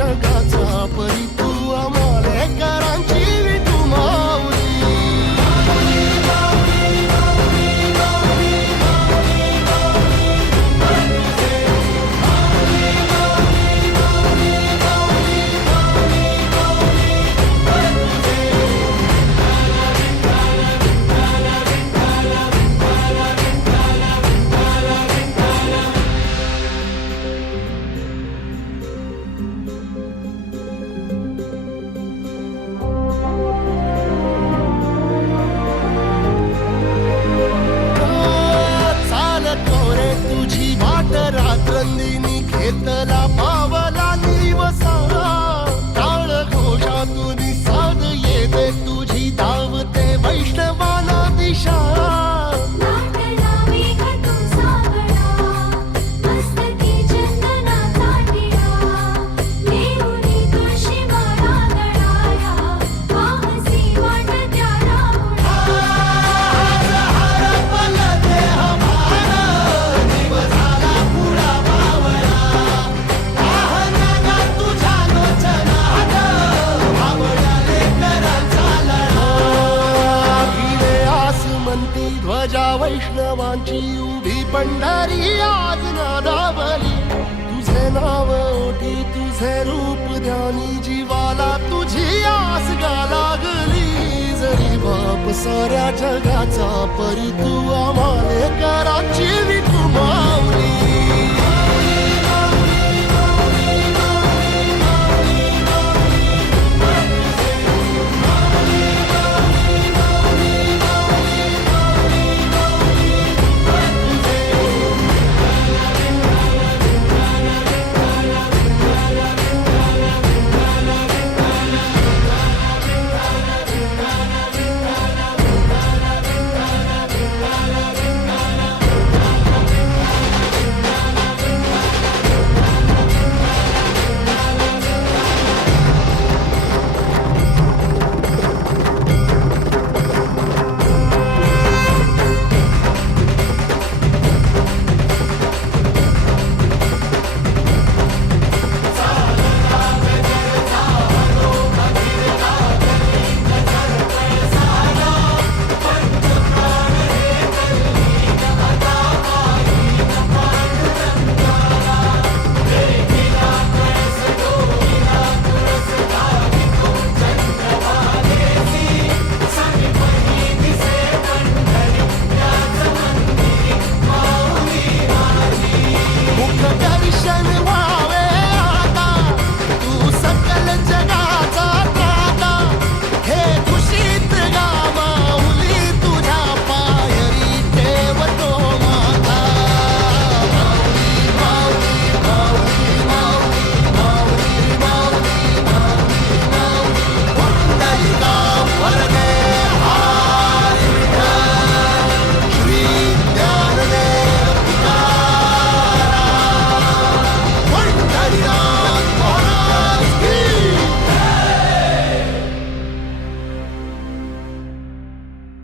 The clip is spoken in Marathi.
जगाचा परी तू आम्हाले करांची विठू माऊली. रात्रंदिनी घेतला पावला दिवसा टाळ घोषातून साध येते तुझी धावते वैष्णवाला दिशा. ध्वजा वैष्णवांची उभी पंढरी आज नादावली. तुझे नाव ओठी तुझे रूप ध्यानी जीवाला तुझी आस गा लागली. जरी बाप साऱ्या जगाचा परी तू आम्हाले कराची विठू माऊली.